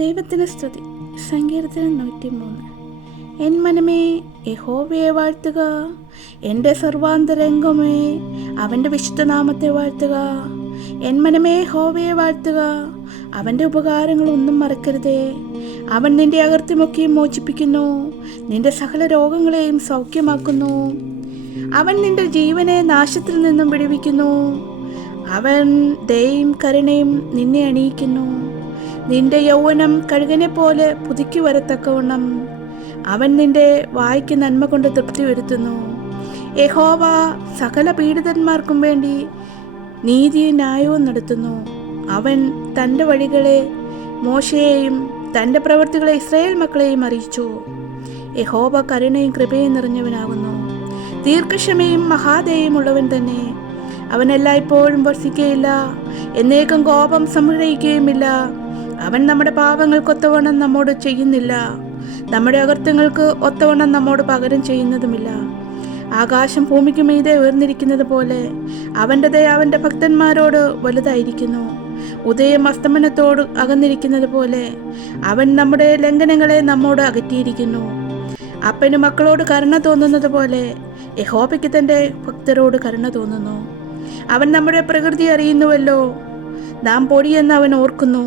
ദൈവത്തിന് സ്തുതി. സങ്കീർത്തനം 103. എൻ മനമേ യഹോവയെ വാഴ്ത്തുക, എൻ്റെ സർവാന്തരംഗമേ അവൻ്റെ വിശുദ്ധനാമത്തെ വാഴ്ത്തുക. എൻ മനമേ യഹോവയെ വാഴ്ത്തുക, അവൻ്റെ ഉപകാരങ്ങളൊന്നും മറക്കരുതേ. അവൻ നിന്റെ അകൃത്യമൊക്കെയും മോചിപ്പിക്കുന്നു, നിന്റെ സകല രോഗങ്ങളെയും സൗഖ്യമാക്കുന്നു. അവൻ നിന്റെ ജീവനെ നാശത്തിൽ നിന്നും വിടുവിക്കുന്നു. അവൻ ദയയും കരുണയും നിന്നെ അണിയിക്കുന്നു. നിന്റെ യൗവനം കഴുകനെ പോലെ പുതുക്കി വരത്തക്കവണ്ണം അവൻ നിന്റെ വായ്ക്ക് നന്മ കൊണ്ട് തൃപ്തി വരുത്തുന്നു. യഹോവ സകല പീഡിതന്മാർക്കും വേണ്ടി നീതിയും ന്യായവും നടത്തുന്നു. അവൻ തൻ്റെ വഴികളെ മോശയെയും തൻ്റെ പ്രവൃത്തികളെ ഇസ്രായേൽ മക്കളെയും അറിയിച്ചു. യഹോവ കരുണയും കൃപയും നിറഞ്ഞവനാകുന്നു, ദീർഘക്ഷമയും മഹാദയയും ഉള്ളവൻ തന്നെ. അവൻ എല്ലായ്പ്പോഴും വർഷിക്കുകയില്ല, എന്നേക്കും കോപം സംഗ്രഹിക്കുകയുമില്ല. അവൻ നമ്മുടെ പാപങ്ങൾക്കൊത്തവണ്ണം നമ്മോട് ചെയ്യുന്നില്ല, നമ്മുടെ അകൃത്യങ്ങൾക്ക് ഒത്തവണ്ണം നമ്മോട് പകരം ചെയ്യുന്നതുമില്ല. ആകാശം ഭൂമിക്ക് മീതെ ഉയർന്നിരിക്കുന്നത് പോലെ അവൻ്റെ ദയ അവൻ്റെ ഭക്തന്മാരോട് വലുതായിരിക്കുന്നു. ഉദയം അസ്തമനത്തോട് അകന്നിരിക്കുന്നത് പോലെ അവൻ നമ്മുടെ ലംഘനങ്ങളെ നമ്മോട് അകറ്റിയിരിക്കുന്നു. അപ്പന് മക്കളോട് കരുണ തോന്നുന്നത് പോലെ യഹോവയ്ക്ക് തൻ്റെ ഭക്തരോട് കരുണ തോന്നുന്നു. അവൻ നമ്മുടെ പ്രകൃതി അറിയുന്നുവല്ലോ, നാം പൊടിയെന്ന് അവൻ ഓർക്കുന്നു.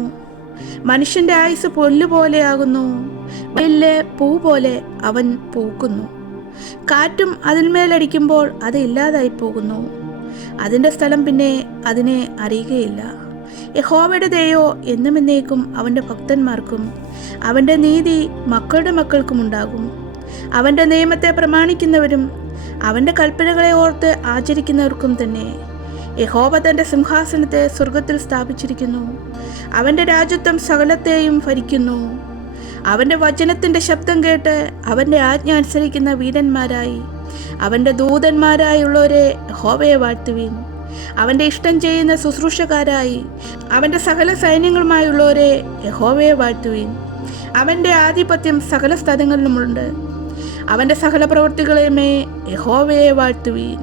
മനുഷ്യൻ്റെ ആയുസ് പുല്ലുപോലെയാകുന്നു, വയലിലെ പൂ പോലെ അവൻ പൂക്കുന്നു. കാറ്റും അതിന്മേലടിക്കുമ്പോൾ അത് ഇല്ലാതായി പോകുന്നു, അതിൻ്റെ സ്ഥലം പിന്നെ അതിനെ അറിയുകയില്ല. യഹോവയുടെ ദയോ എന്നും എന്നേക്കും അവൻ്റെ ഭക്തന്മാർക്കും അവൻ്റെ നീതി മക്കളുടെ മക്കൾക്കും ഉണ്ടാകും. അവൻ്റെ നിയമത്തെ പ്രമാണിക്കുന്നവരും അവൻ്റെ കൽപ്പനകളെ ഓർത്ത് ആചരിക്കുന്നവർക്കും തന്നെ. യഹോവ തൻ്റെ സിംഹാസനത്തെ സ്വർഗത്തിൽ സ്ഥാപിച്ചിരിക്കുന്നു, അവൻ്റെ രാജത്വം സകലത്തെയും ഭരിക്കുന്നു. അവൻ്റെ വചനത്തിൻ്റെ ശബ്ദം കേട്ട് അവൻ്റെ ആജ്ഞ അനുസരിക്കുന്ന വീരന്മാരായി അവൻ്റെ ദൂതന്മാരായുള്ളവരെ യഹോവയെ വാഴ്ത്തുവിൻ. അവൻ്റെ ഇഷ്ടം ചെയ്യുന്ന ശുശ്രൂഷക്കാരായി അവൻ്റെ സകല സൈന്യങ്ങളുമായുള്ളവരെ യഹോവയെ വാഴ്ത്തുവിൻ. അവൻ്റെ ആധിപത്യം സകല സ്ഥലങ്ങളിലുമുണ്ട്, അവൻ്റെ സകല പ്രവൃത്തികളെയുമേ യഹോവയെ വാഴ്ത്തുവിൻ.